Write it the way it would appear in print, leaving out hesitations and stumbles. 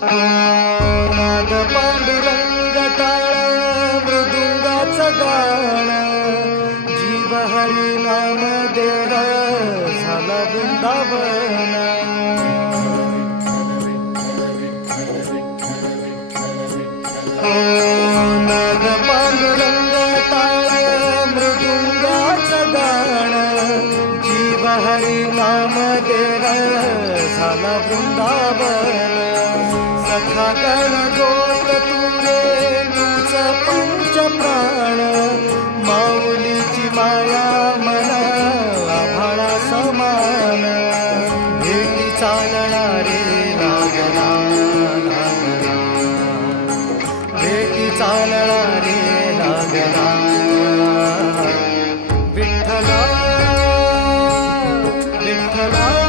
नाद पांडुरंग टाळ मृदुंगाचं गाण जीव हरी नाम देह झाला वृंदावन नाद पांडुरंग टाळ मृदुंगाचं गाण जीव हरी नाम देह झाला वृंदावन सखा गण गोत तुरे तुझ पंच प्राण माऊलीची माया मन आभाळा समान भेटी चालणारे लागला लागला भेटी चालणारे लागला विठ्ठला विठ्ठला